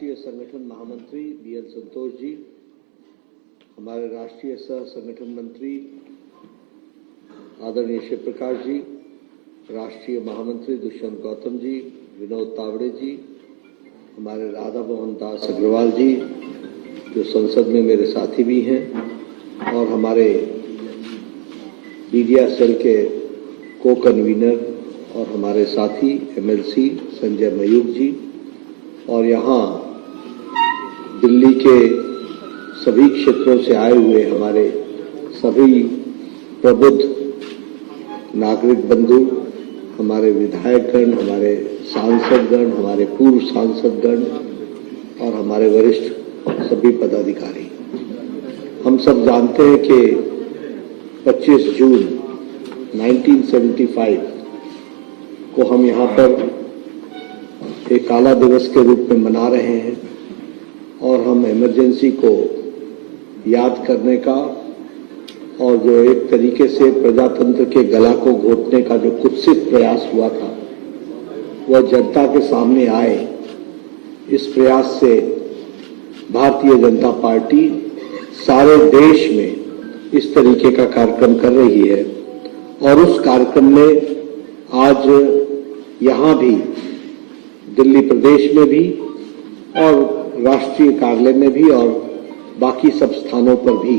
राष्ट्रीय संगठन महामंत्री बीएल संतोष जी, हमारे राष्ट्रीय सह संगठन मंत्री आदरणीय शिव प्रकाश जी, राष्ट्रीय महामंत्री दुष्यंत गौतम जी, विनोद तावड़े जी, हमारे राधा मोहन दास अग्रवाल जी जो संसद में मेरे साथी भी हैं, और हमारे मीडिया सेल के को कन्वीनर और हमारे साथी एमएलसी संजय मयूख जी, और यहाँ दिल्ली के सभी क्षेत्रों से आए हुए हमारे सभी प्रबुद्ध नागरिक बंधु, हमारे विधायकगण, हमारे सांसदगण, हमारे पूर्व सांसदगण और हमारे वरिष्ठ सभी पदाधिकारी। हम सब जानते हैं कि 25 जून 1975 को हम यहाँ पर एक काला दिवस के रूप में मना रहे हैं, और हम इमरजेंसी को याद करने का और जो एक तरीके से प्रजातंत्र के गला को घोटने का जो कुत्सित प्रयास हुआ था वह जनता के सामने आए, इस प्रयास से भारतीय जनता पार्टी सारे देश में इस तरीके का कार्यक्रम कर रही है। और उस कार्यक्रम में आज यहाँ भी दिल्ली प्रदेश में भी और राष्ट्रीय कार्यालय में भी और बाकी सब स्थानों पर भी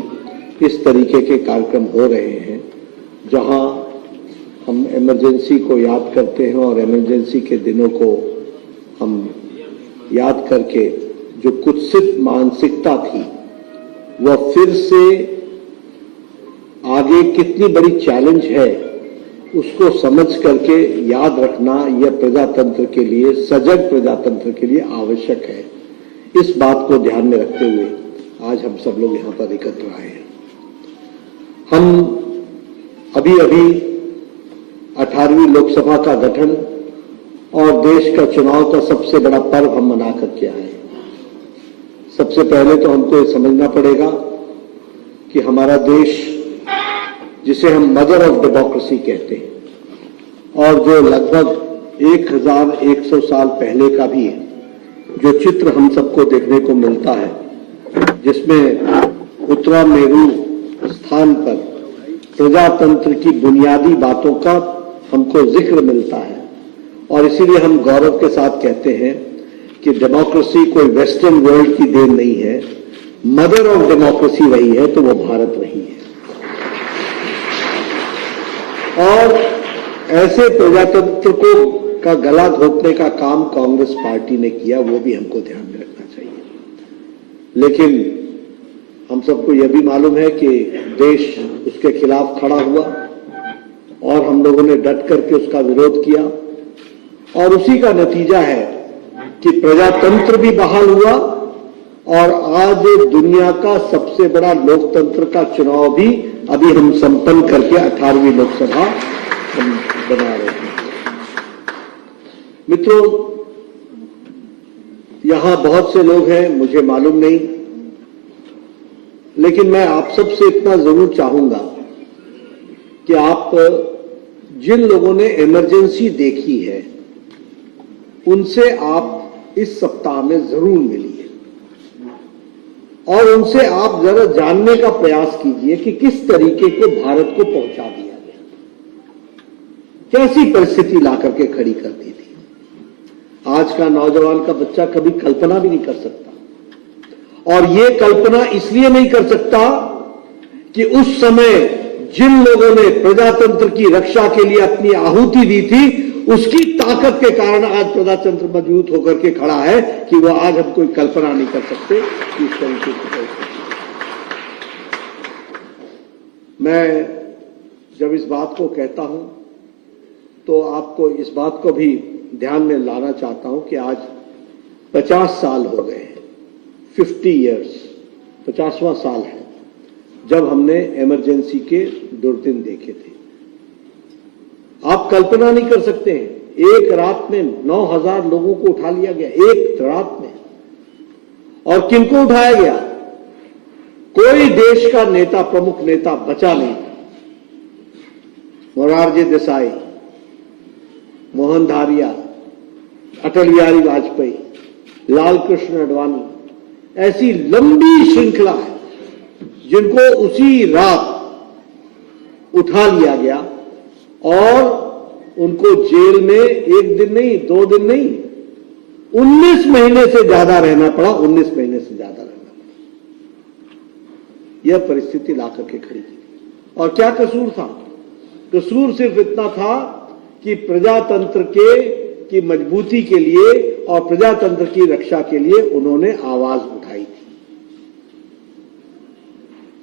इस तरीके के कार्यक्रम हो रहे हैं, जहाँ हम इमरजेंसी को याद करते हैं और इमरजेंसी के दिनों को हम याद करके जो कुत्सित मानसिकता थी वह फिर से आगे कितनी बड़ी चैलेंज है उसको समझ करके याद रखना यह प्रजातंत्र के लिए, सजग प्रजातंत्र के लिए आवश्यक है। इस बात को ध्यान में रखते हुए आज हम सब लोग यहाँ पर एकत्र आए हैं। हम अभी 18वीं लोकसभा का गठन और देश का चुनाव का सबसे बड़ा पर्व हम मना करके आए हैं। सबसे पहले तो हमको ये समझना पड़ेगा कि हमारा देश, जिसे हम मदर ऑफ डेमोक्रेसी कहते हैं और जो लगभग 1100 साल पहले का भी है, जो चित्र हम सबको देखने को मिलता है, जिसमें उत्तरा मेरू स्थान पर प्रजातंत्र की बुनियादी बातों का हमको जिक्र मिलता है, और इसीलिए हम गौरव के साथ कहते हैं कि डेमोक्रेसी कोई वेस्टर्न वर्ल्ड की देन नहीं है, मदर ऑफ डेमोक्रेसी वही है तो वो भारत वही है। और ऐसे प्रजातंत्र को का गला घोटने का काम कांग्रेस पार्टी ने किया, वो भी हमको ध्यान में रखना चाहिए। लेकिन हम सबको यह भी मालूम है कि देश उसके खिलाफ खड़ा हुआ और हम लोगों ने डट करके उसका विरोध किया, और उसी का नतीजा है कि प्रजातंत्र भी बहाल हुआ और आज दुनिया का सबसे बड़ा लोकतंत्र का चुनाव भी अभी हम संपन्न करके 18वीं लोकसभा हम बना रहे हैं। मित्रों, यहां बहुत से लोग हैं, मुझे मालूम नहीं, लेकिन मैं आप सबसे इतना जरूर चाहूंगा कि आप जिन लोगों ने इमरजेंसी देखी है उनसे आप इस सप्ताह में जरूर मिलिए और उनसे आप जरा जानने का प्रयास कीजिए कि किस तरीके को भारत को पहुंचा दिया गया, कैसी परिस्थिति ला करके खड़ी कर दी थी। आज का नौजवान का बच्चा कभी कल्पना भी नहीं कर सकता, और ये कल्पना इसलिए नहीं कर सकता कि उस समय जिन लोगों ने प्रजातंत्र की रक्षा के लिए अपनी आहुति दी थी उसकी ताकत के कारण आज प्रजातंत्र मजबूत होकर के खड़ा है कि वो आज हम कोई कल्पना नहीं कर सकते कि इस तरीके की परिस्थिति। मैं जब इस बात को कहता हूं तो आपको इस बात को भी ध्यान में लाना चाहता हूं कि आज 50 साल हो गए, 50 इयर्स, 50वां साल है जब हमने इमरजेंसी के दुर्दिन देखे थे। आप कल्पना नहीं कर सकते हैं, एक रात में 9000 लोगों को उठा लिया गया, एक रात में। और किनको उठाया गया? कोई देश का नेता, प्रमुख नेता बचा नहीं। मोरारजी देसाई, मोहन धारिया, अटल बिहारी वाजपेयी, लाल कृष्ण आडवाणी, ऐसी लंबी श्रृंखला है जिनको उसी रात उठा लिया गया और उनको जेल में एक दिन नहीं, 2 दिन नहीं, 19 महीने से ज्यादा रहना पड़ा, 19 महीने से ज्यादा रहना पड़ा। यह परिस्थिति लाकर के खड़ी की। और क्या कसूर था? कसूर सिर्फ इतना था कि प्रजातंत्र की मजबूती के लिए और प्रजातंत्र की रक्षा के लिए उन्होंने आवाज उठाई थी।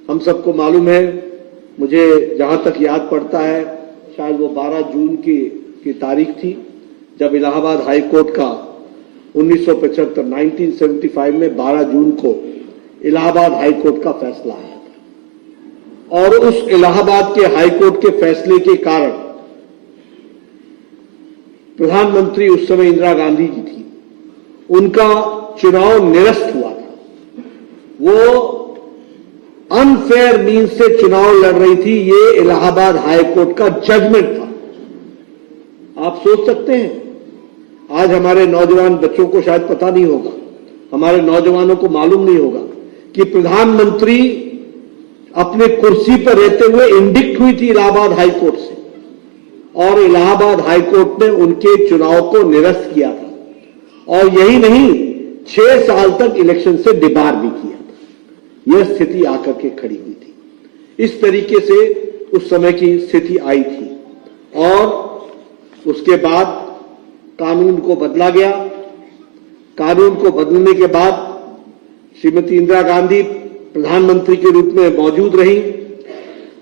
हम सबको मालूम है, मुझे जहां तक याद पड़ता है, शायद वो 12 जून की तारीख थी जब इलाहाबाद हाई कोर्ट का 1975 में 12 जून को इलाहाबाद हाई कोर्ट का फैसला आया था। और उस इलाहाबाद के हाई कोर्ट के फैसले के कारण प्रधानमंत्री उस समय इंदिरा गांधी जी थी, उनका चुनाव निरस्त हुआ था। वो अनफेयर मीन्स से चुनाव लड़ रही थी। ये इलाहाबाद हाई कोर्ट का जजमेंट था। आप सोच सकते हैं, आज हमारे नौजवान बच्चों को शायद पता नहीं होगा, हमारे नौजवानों को मालूम नहीं होगा कि प्रधानमंत्री अपने कुर्सी पर रहते हुए इंडिक्ट हुई थी इलाहाबाद हाई कोर्ट से, और इलाहाबाद हाई कोर्ट ने उनके चुनाव को निरस्त किया था। और यही नहीं, 6 साल तक इलेक्शन से डिबार भी किया था। यह स्थिति आकर के खड़ी हुई थी। इस तरीके से उस समय की स्थिति आई थी। और उसके बाद कानून को बदला गया। कानून को बदलने के बाद श्रीमती इंदिरा गांधी प्रधानमंत्री के रूप में मौजूद रही।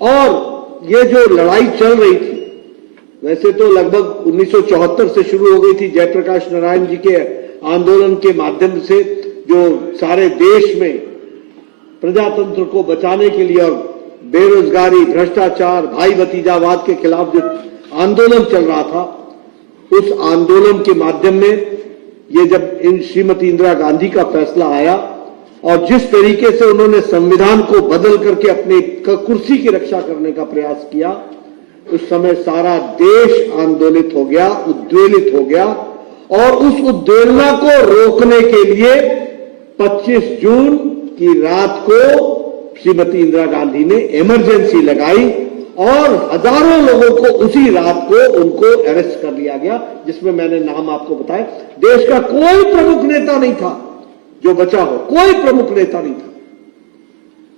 और ये जो लड़ाई चल रही थी, वैसे तो लगभग 1974 से शुरू हो गई थी, जयप्रकाश नारायण जी के आंदोलन के माध्यम से, जो सारे देश में प्रजातंत्र को बचाने के लिए और बेरोजगारी, भ्रष्टाचार, भाई भतीजावाद के खिलाफ जो आंदोलन चल रहा था, उस आंदोलन के माध्यम में ये जब श्रीमती इंदिरा गांधी का फैसला आया और जिस तरीके से उन्होंने संविधान को बदल करके अपनी कुर्सी की रक्षा करने का प्रयास किया, उस समय सारा देश आंदोलित हो गया, उद्वेलित हो गया। और उस उद्वेलना को रोकने के लिए 25 जून की रात को श्रीमती इंदिरा गांधी ने इमरजेंसी लगाई और हजारों लोगों को उसी रात को उनको अरेस्ट कर लिया गया, जिसमें मैंने नाम आपको बताया। देश का कोई प्रमुख नेता नहीं था जो बचा हो, कोई प्रमुख नेता नहीं था।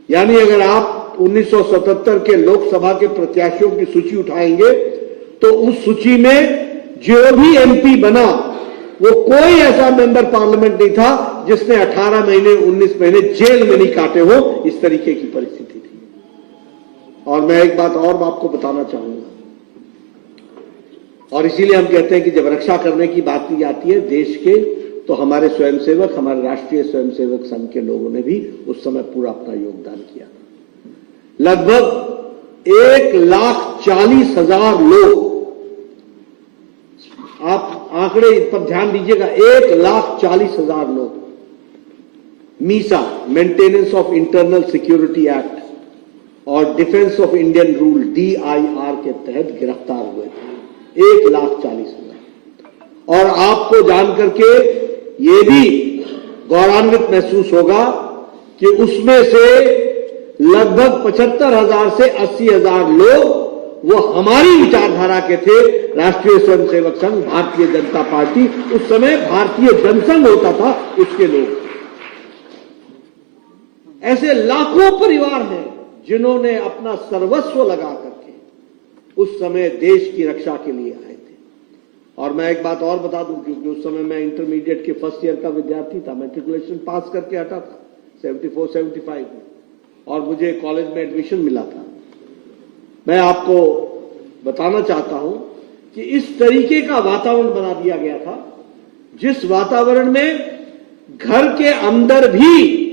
यानी अगर आप 1977 के लोकसभा के प्रत्याशियों की सूची उठाएंगे तो उस सूची में जो भी एमपी बना वो कोई ऐसा मेंबर पार्लियामेंट नहीं था जिसने 18 महीने 19 महीने जेल में नहीं काटे हो। इस तरीके की परिस्थिति थी। और मैं एक बात और आपको बताना चाहूंगा, और इसीलिए हम कहते हैं कि जब रक्षा करने की बात की जाती है देश के, तो हमारे स्वयंसेवक, हमारे राष्ट्रीय स्वयंसेवक संघ के लोगों ने भी उस समय पूरा अपना योगदान किया। लगभग 1,40,000 लोग, आप आंकड़े पर ध्यान दीजिएगा, 1,40,000 लोग MISA, maintenance of internal security act और defence of Indian rule DIR के तहत गिरफ्तार हुए थे। 1,40,000। और आपको जानकर के ये भी गौरवान्वित महसूस होगा कि उसमें से लगभग 75,000 से 80,000 लोग वो हमारी विचारधारा के थे। राष्ट्रीय स्वयंसेवक संघ, भारतीय जनता पार्टी, उस समय भारतीय जनसंघ होता था, उसके लोग। ऐसे लाखों परिवार हैं जिन्होंने अपना सर्वस्व लगा करके उस समय देश की रक्षा के लिए आए थे। और मैं एक बात और बता दूं, क्योंकि उस समय मैं इंटरमीडिएट के फर्स्ट ईयर का विद्यार्थी था, मैट्रिकुलेशन पास करके हटा था 74-75 में, और मुझे कॉलेज में एडमिशन मिला था। मैं आपको बताना चाहता हूं कि इस तरीके का वातावरण बना दिया गया था, जिस वातावरण में घर के अंदर भी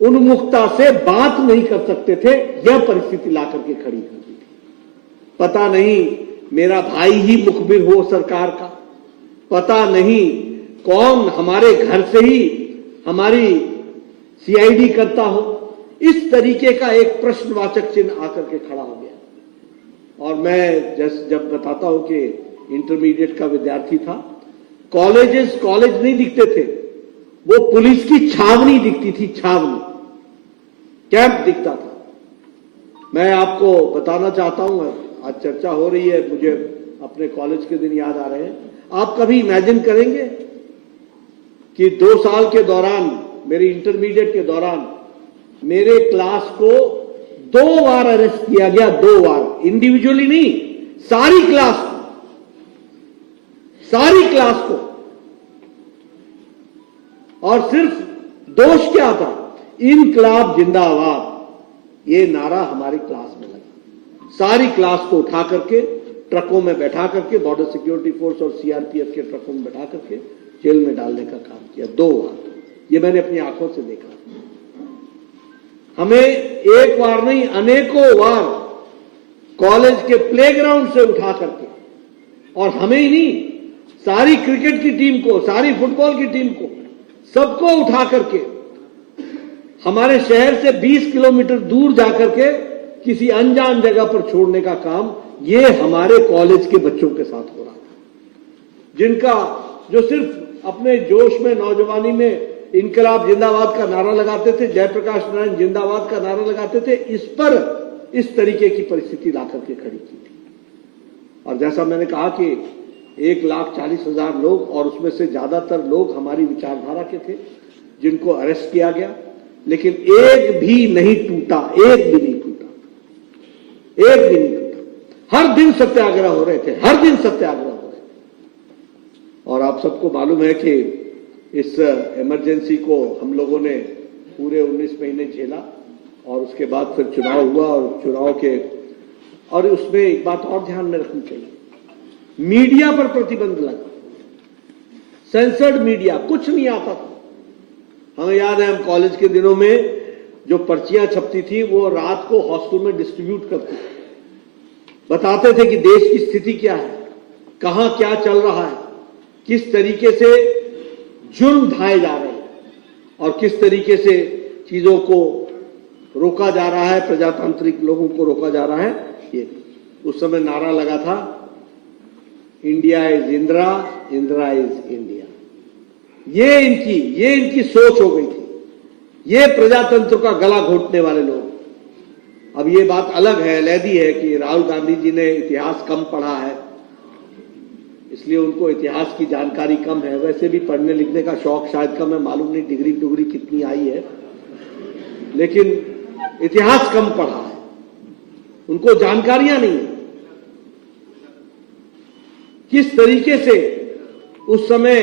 उन्मुखता से बात नहीं कर सकते थे। यह परिस्थिति लाकर के खड़ी कर दी थी। पता नहीं मेरा भाई ही मुखबिर हो सरकार का, पता नहीं कौन हमारे घर से ही हमारी CID करता हो। इस तरीके का एक प्रश्नवाचक चिन्ह आकर के खड़ा हो गया। और मैं जब बताता हूं कि इंटरमीडिएट का विद्यार्थी था, कॉलेजेस कॉलेज नहीं दिखते थे, वो पुलिस की छावनी दिखती थी, छावनी, कैंप दिखता था। मैं आपको बताना चाहता हूं, आज चर्चा हो रही है, मुझे अपने कॉलेज के दिन याद आ रहे हैं। आप कभी इमेजिन करेंगे कि 2 साल के दौरान, मेरी इंटरमीडिएट के दौरान, मेरे क्लास को 2 बार अरेस्ट किया गया, 2 बार, इंडिविजुअली नहीं, सारी क्लास को। और सिर्फ दोष क्या था? इनकलाब जिंदाबाद, ये नारा हमारी क्लास में लगा। सारी क्लास को उठा करके ट्रकों में बैठा करके, बॉर्डर सिक्योरिटी फोर्स और सीआरपीएफ के ट्रकों में बैठा करके जेल में डालने का काम किया 2 बार। ये मैंने अपनी आंखों से देखा। हमें एक बार नहीं, अनेकों बार कॉलेज के प्लेग्राउंड से उठा करके, और हमें ही नहीं, सारी क्रिकेट की टीम को, सारी फुटबॉल की टीम को, सबको उठा करके हमारे शहर से 20 किलोमीटर दूर जाकर के किसी अनजान जगह पर छोड़ने का काम ये हमारे कॉलेज के बच्चों के साथ हो रहा था, जिनका जो सिर्फ अपने जोश में, नौजवानी में इनकलाब जिंदाबाद का नारा लगाते थे, जयप्रकाश नारायण जिंदाबाद का नारा लगाते थे, इस पर इस तरीके की परिस्थिति लाकर के खड़ी की थी। और जैसा मैंने कहा कि 1,40,000 लोग, और उसमें से ज्यादातर लोग हमारी विचारधारा के थे, जिनको अरेस्ट किया गया, लेकिन एक भी नहीं टूटा, एक भी नहीं टूटा। हर दिन सत्याग्रह हो रहे थे, हर दिन सत्याग्रह हो रहे थे। और आप सबको मालूम है कि इस इमरजेंसी को हम लोगों ने पूरे 19 महीने झेला, और उसके बाद फिर चुनाव हुआ, और चुनाव के, और उसमें एक बात और ध्यान में रखनी चाहिए, मीडिया पर प्रतिबंध लगा, सेंसर्ड मीडिया, कुछ नहीं आता था। हमें याद है, हम कॉलेज के दिनों में जो पर्चियां छपती थी, वो रात को हॉस्टल में डिस्ट्रीब्यूट करते थे, बताते थे कि देश की स्थिति क्या है, कहां क्या चल रहा है, किस तरीके से जुर्म ढाए जा रहे हैं, और किस तरीके से चीजों को रोका जा रहा है, प्रजातांत्रिक लोगों को रोका जा रहा है। ये उस समय नारा लगा था, India is Indira, Indira is India. ये इनकी सोच हो गई थी, ये प्रजातंत्र का गला घोटने वाले लोग। अब ये बात अलग है, अलहदी है कि राहुल गांधी जी ने इतिहास कम पढ़ा है, इसलिए उनको इतिहास की जानकारी कम है। वैसे भी पढ़ने लिखने का शौक शायद कम है, मालूम नहीं डिग्री कितनी आई है, लेकिन इतिहास कम पढ़ा है, उनको जानकारियां नहीं है किस तरीके से उस समय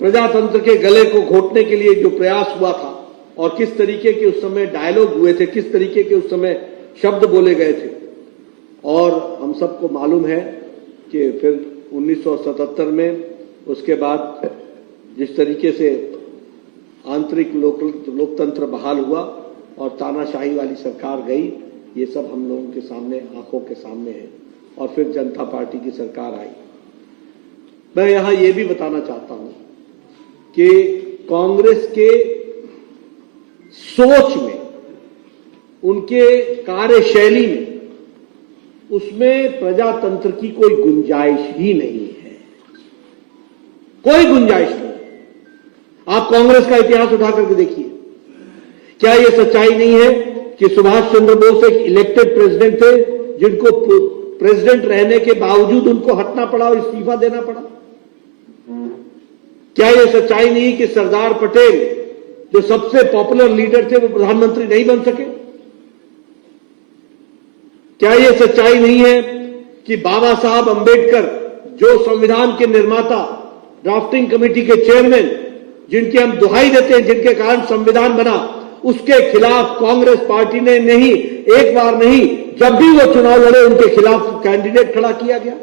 प्रजातंत्र के गले को घोटने के लिए जो प्रयास हुआ था, और किस तरीके के उस समय डायलॉग हुए थे, किस तरीके के उस समय शब्द बोले गए थे। और हम सबको मालूम है कि फिर 1977 में उसके बाद जिस तरीके से आंतरिक लोकतंत्र बहाल हुआ और तानाशाही वाली सरकार गई, ये सब हम लोगों के सामने, आंखों के सामने है। और फिर जनता पार्टी की सरकार आई। मैं यहां यह भी बताना चाहता हूं कि कांग्रेस के सोच में, उनके कार्यशैली में, उसमें प्रजातंत्र की कोई गुंजाइश ही नहीं है, कोई गुंजाइश नहीं। आप कांग्रेस का इतिहास उठा करके देखिए, क्या यह सच्चाई नहीं है कि सुभाष चंद्र बोस एक इलेक्टेड प्रेसिडेंट थे, जिनको प्रेसिडेंट रहने के बावजूद उनको हटना पड़ा और इस्तीफा देना पड़ा? क्या यह सच्चाई नहीं कि सरदार पटेल, जो सबसे पॉपुलर लीडर थे, वो प्रधानमंत्री नहीं बन सके? क्या यह सच्चाई नहीं है कि बाबा साहब अंबेडकर, जो संविधान के निर्माता, ड्राफ्टिंग कमेटी के चेयरमैन, जिनकी हम दुहाई देते हैं, जिनके कारण संविधान बना, उसके खिलाफ कांग्रेस पार्टी ने नहीं, एक बार नहीं, जब भी वो चुनाव लड़े, उनके खिलाफ कैंडिडेट खड़ा किया गया?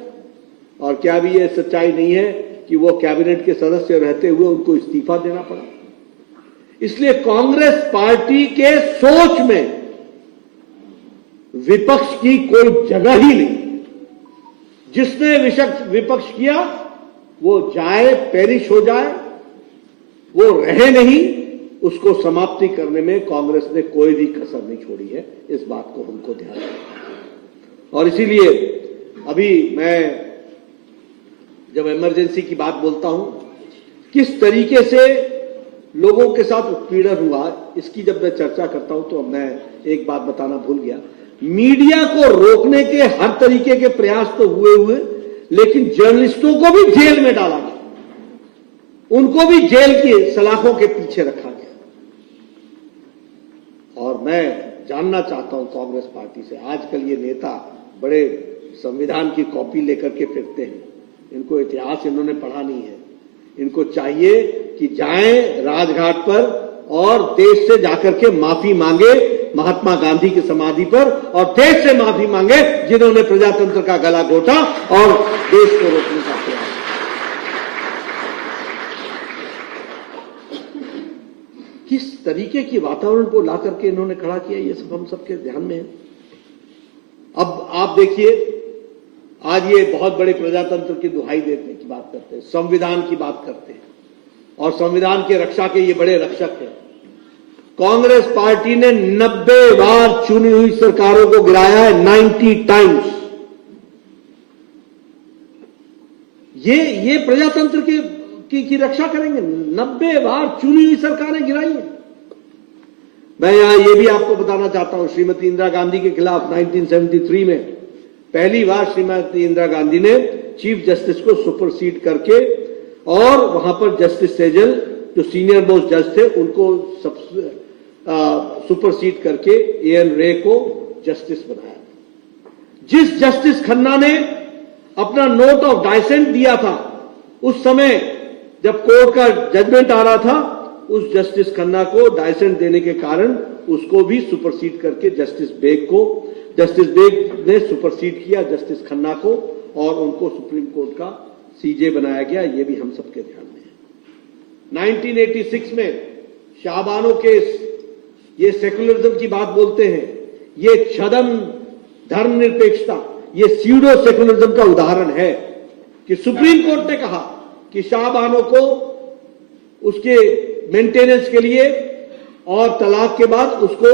और क्या भी यह सच्चाई नहीं है कि वो कैबिनेट के सदस्य रहते हुए उनको इस्तीफा देना पड़ा? इसलिए कांग्रेस पार्टी के सोच में विपक्ष की कोई जगह ही नहीं। जिसने विपक्ष किया वो जाए, पेरिश हो जाए, वो रहे नहीं, उसको समाप्ति करने में कांग्रेस ने कोई भी कसर नहीं छोड़ी है। इस बात को हमको ध्यान रखना है। और इसीलिए अभी मैं जब इमरजेंसी की बात बोलता हूं, किस तरीके से लोगों के साथ उत्पीड़न हुआ, इसकी जब मैं चर्चा करता हूं तो मैं एक बात बताना भूल गया। मीडिया को रोकने के हर तरीके के प्रयास तो हुए, लेकिन जर्नलिस्टों को भी जेल में डाला गया, उनको भी जेल की सलाखों के पीछे रखा गया। और मैं जानना चाहता हूं कांग्रेस पार्टी से, आजकल ये नेता बड़े संविधान की कॉपी लेकर के फिरते हैं, इनको इतिहास इन्होंने पढ़ा नहीं है। इनको चाहिए कि जाएं राजघाट पर और देश से जाकर के माफी मांगे महात्मा गांधी की समाधि पर, और देश से माफी मांगे जिन्होंने प्रजातंत्र का गला घोटा और देश को रोकने का प्रयास। किस तरीके की वातावरण को ला करके इन्होंने खड़ा किया, ये सब हम सबके ध्यान में है। अब आप देखिए, आज ये बहुत बड़े प्रजातंत्र की दुहाई देने की बात करते हैं, संविधान की बात करते हैं, और संविधान की रक्षा के ये बड़े रक्षक हैं। कांग्रेस पार्टी ने 90 बार चुनी हुई सरकारों को गिराया है, 90 टाइम्स। ये प्रजातंत्र की रक्षा करेंगे? 90 बार चुनी हुई सरकारें गिराई हैं। मैं यहां ये भी आपको बताना चाहता हूं, श्रीमती इंदिरा गांधी के खिलाफ 1973 में पहली बार श्रीमती इंदिरा गांधी ने चीफ जस्टिस को सुपरसीड करके, और वहां पर जस्टिस सेजल जो सीनियर मोस्ट जज थे उनको सुपरसीड करके एएन रे को जस्टिस बनाया। जिस जस्टिस खन्ना ने अपना नोट ऑफ डाइसेंट दिया था, उस समय जब कोर्ट का जजमेंट आ रहा था, उस जस्टिस खन्ना को डाइसेंट देने के कारण उसको भी सुपरसीड करके जस्टिस बेग ने सुपरसीड किया जस्टिस खन्ना को, और उनको सुप्रीम कोर्ट का सीजे बनाया गया। ये भी हम सबके ध्यान में है। 1986 में शाहबानो केस, ये सेकुलरिज्म की बात बोलते हैं, ये छदम धर्मनिरपेक्षता, ये स्यूडो सेकुलरिज्म का उदाहरण है कि सुप्रीम कोर्ट ने कहा कि शाहबानो को उसके मेंटेनेंस के लिए और तलाक के बाद उसको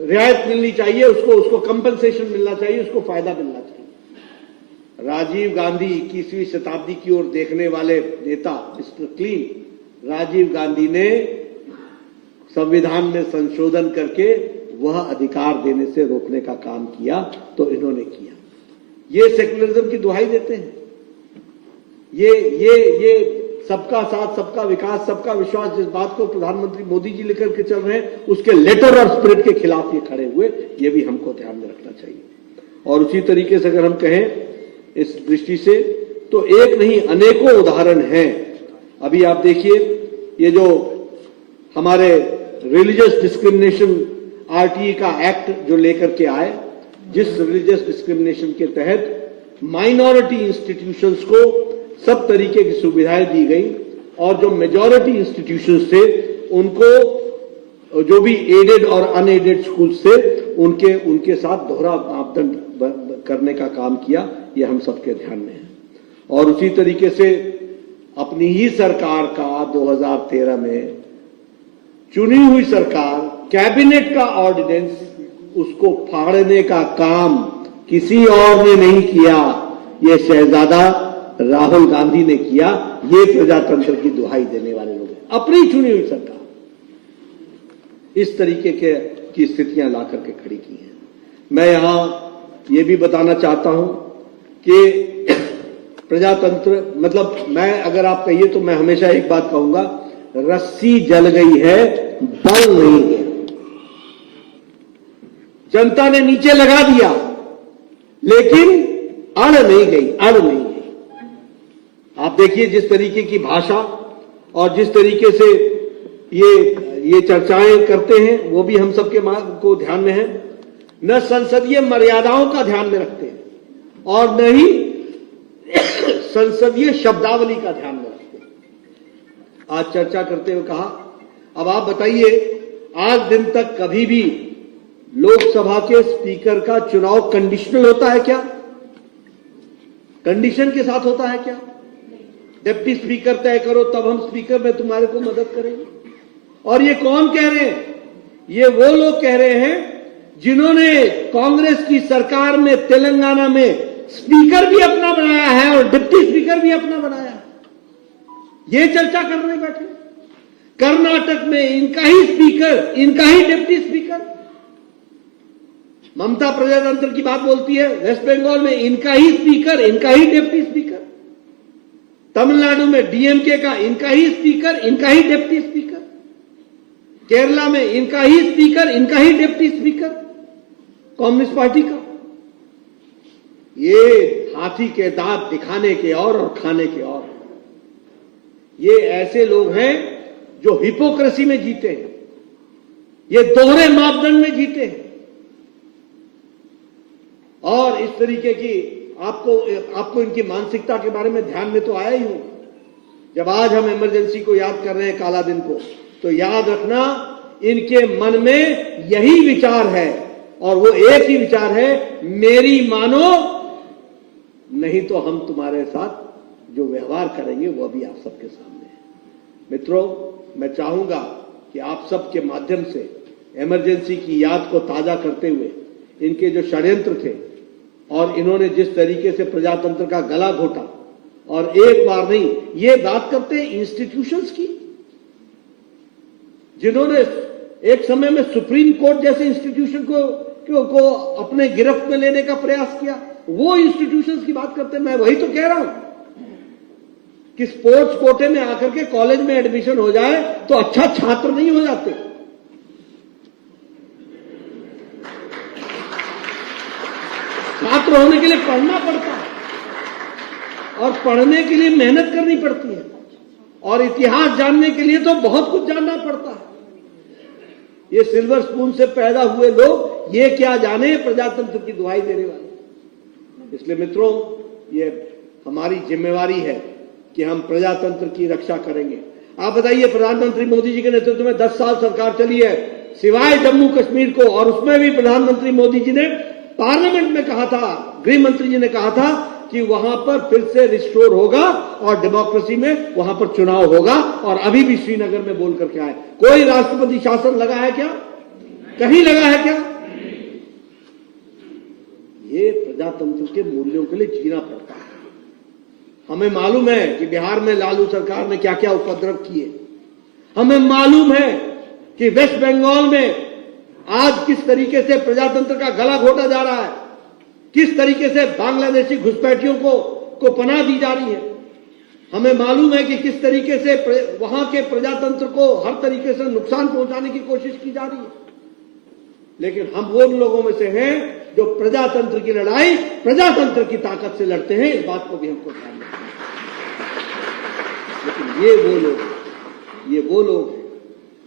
रियायत मिलनी चाहिए, उसको कंपनसेशन मिलना चाहिए, उसको फायदा मिलना चाहिए। राजीव गांधी 21वीं शताब्दी की ओर देखने वाले नेता मिस्टर क्लीन राजीव गांधी ने संविधान में संशोधन करके वह अधिकार देने से रोकने का काम किया, तो इन्होंने किया। ये सेकुलरिज्म की दुहाई देते हैं। ये सबका साथ, सबका विकास, सबका विश्वास, जिस बात को प्रधानमंत्री मोदी जी लेकर के चल रहे हैं, उसके लेटर और स्पिरिट के खिलाफ ये खड़े हुए, ये भी हमको ध्यान में रखना चाहिए। और उसी तरीके से अगर हम कहें इस दृष्टि से, तो एक नहीं अनेकों उदाहरण हैं। अभी आप देखिए, ये जो हमारे रिलीजियस डिस्क्रिमिनेशन आरटीई का एक्ट जो लेकर के आए, जिस रिलीजियस डिस्क्रिमिनेशन के तहत माइनॉरिटी इंस्टीट्यूशंस को सब तरीके की सुविधाएं दी गई, और जो मेजॉरिटी इंस्टीट्यूशंस थे उनको, जो भी एडेड और अनएडेड स्कूल्स थे, उनके साथ दोहरा मापदंड करने का काम किया। ये हम सबके ध्यान में है। और उसी तरीके से अपनी ही सरकार का 2013 में चुनी हुई सरकार कैबिनेट का ऑर्डिनेंस, उसको फाड़ने का काम किसी और ने नहीं किया, ये शहजादा राहुल गांधी ने किया। ये प्रजातंत्र की दुहाई देने वाले लोग हैं, अपनी चुनी हुई सरकार इस तरीके की स्थितियां ला करके खड़ी की हैं। मैं यहां ये भी बताना चाहता हूं कि प्रजातंत्र, मतलब मैं, अगर आप कहिए तो मैं हमेशा एक बात कहूंगा, रस्सी जल गई है, बल नहीं गया। जनता ने नीचे लगा दिया, लेकिन अड़ नहीं गई। आप देखिए जिस तरीके की भाषा और जिस तरीके से ये चर्चाएं करते हैं, वो भी हम सबके को ध्यान में है। न संसदीय मर्यादाओं का ध्यान में रखते हैं, और न ही संसदीय शब्दावली का ध्यान में रखते हैं। आज चर्चा करते हुए कहा, अब आप बताइए, आज दिन तक कभी भी लोकसभा के स्पीकर का चुनाव कंडीशनल होता है क्या? कंडीशन के साथ होता है क्या? डिप्टी स्पीकर तय करो, तब हम स्पीकर में तुम्हारे को मदद करेंगे। और ये कौन कह रहे हैं? ये वो लोग कह रहे हैं जिन्होंने कांग्रेस की सरकार में तेलंगाना में स्पीकर भी अपना बनाया है और डिप्टी स्पीकर भी अपना बनाया है। ये चर्चा करने बैठे। कर्नाटक में इनका ही स्पीकर, इनका ही डिप्टी स्पीकर। ममता प्रजातंत्र की बात बोलती है। वेस्ट बंगाल में इनका ही स्पीकर, इनका ही डिप्टी स्पीकर। तमिलनाडु में डीएमके का इनका ही स्पीकर, इनका ही डिप्टी स्पीकर। केरला में इनका ही स्पीकर, इनका ही डिप्टी स्पीकर कम्युनिस्ट पार्टी का। ये हाथी के दांत दिखाने के और खाने के और। ये ऐसे लोग हैं जो हिपोक्रेसी में जीते हैं, ये दोहरे मापदंड में जीते हैं। और इस तरीके की आपको इनकी मानसिकता के बारे में ध्यान में तो आया ही हो। जब आज हम इमरजेंसी को याद कर रहे हैं, काला दिन को, तो याद रखना इनके मन में यही विचार है और वो एक ही विचार है, मेरी मानो नहीं तो हम तुम्हारे साथ जो व्यवहार करेंगे वो अभी आप सबके सामने है। मित्रों, मैं चाहूंगा कि आप सबके माध्यम से इमरजेंसी की याद को ताजा करते हुए इनके जो षड्यंत्र थे और इन्होंने जिस तरीके से प्रजातंत्र का गला घोटा, और एक बार नहीं, ये बात करते हैं इंस्टीट्यूशंस की, जिन्होंने एक समय में सुप्रीम कोर्ट जैसे इंस्टीट्यूशन को अपने गिरफ्त में लेने का प्रयास किया, वो इंस्टीट्यूशंस की बात करते हैं। मैं वही तो कह रहा हूं कि स्पोर्ट्स कोटे में आकर के कॉलेज में एडमिशन हो जाए तो अच्छा छात्र नहीं हो जाते। छात्र होने के लिए पढ़ना पड़ता है और पढ़ने के लिए मेहनत करनी पड़ती है और इतिहास जानने के लिए तो बहुत कुछ जानना पड़ता है। ये सिल्वर स्पून से पैदा हुए लोग ये क्या जाने प्रजातंत्र की दुहाई देने वाले। इसलिए मित्रों, ये हमारी जिम्मेवारी है कि हम प्रजातंत्र की रक्षा करेंगे। आप बताइए, प्रधानमंत्री मोदी जी के नेतृत्व में 10 साल सरकार चली है, सिवाय जम्मू कश्मीर को, और उसमें भी प्रधानमंत्री मोदी जी ने पार्लियामेंट में कहा था, गृह मंत्री जी ने कहा था कि वहां पर फिर से रिस्टोर होगा और डेमोक्रेसी में वहां पर चुनाव होगा। और अभी भी श्रीनगर में बोल करके आए। कोई राष्ट्रपति शासन लगा है क्या? कहीं लगा है क्या? ये प्रजातंत्र के मूल्यों के लिए जीना पड़ता है। हमें मालूम है कि बिहार में लालू सरकार ने क्या क्या उपद्रव किए। हमें मालूम है कि वेस्ट बंगाल में आज किस तरीके से प्रजातंत्र का गला घोटा जा रहा है, किस तरीके से बांग्लादेशी घुसपैठियों को पनाह दी जा रही है। हमें मालूम है कि किस तरीके से वहां के प्रजातंत्र को हर तरीके से नुकसान पहुंचाने की कोशिश की जा रही है। लेकिन हम वो लोगों में से हैं जो प्रजातंत्र की लड़ाई प्रजातंत्र की ताकत से लड़ते हैं। इस बात को भी हमको ध्यान रखना है। लेकिन ये वो लोग हैं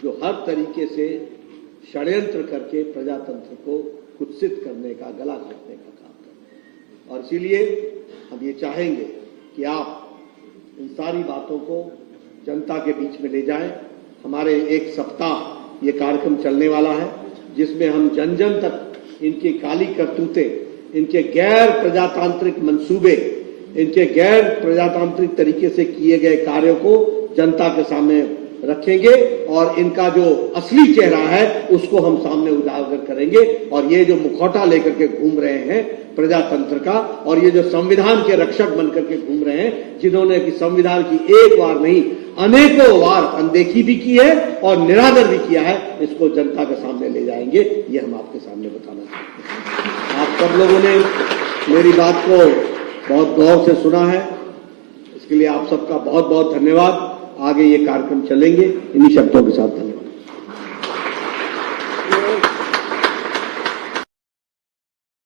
जो हर तरीके से षड्यंत्र करके प्रजातंत्र को कुत्सित करने का, गला घोटने का काम करते हैं। और इसीलिए हम ये चाहेंगे कि आप इन सारी बातों को जनता के बीच में ले जाएं। हमारे एक सप्ताह ये कार्यक्रम चलने वाला है, जिसमें हम जन जन तक इनकी काली करतूतें, इनके गैर प्रजातांत्रिक मंसूबे, इनके गैर प्रजातांत्रिक तरीके से किए गए कार्यों को जनता के सामने रखेंगे और इनका जो असली चेहरा है उसको हम सामने उजागर करेंगे। और ये जो मुखौटा लेकर के घूम रहे हैं प्रजातंत्र का, और ये जो संविधान के रक्षक बनकर के घूम रहे हैं, जिन्होंने कि संविधान की एक बार नहीं अनेकों बार अनदेखी भी की है और निरादर भी किया है, इसको जनता के सामने ले जाएंगे। ये हम आपके सामने बताना चाहते हैं। आप सब लोगों ने मेरी बात को बहुत गौर से सुना है, इसके लिए आप सबका बहुत बहुत धन्यवाद। आगे ये कार्यक्रम चलेंगे। इन्हीं शब्दों के साथ धन्यवाद।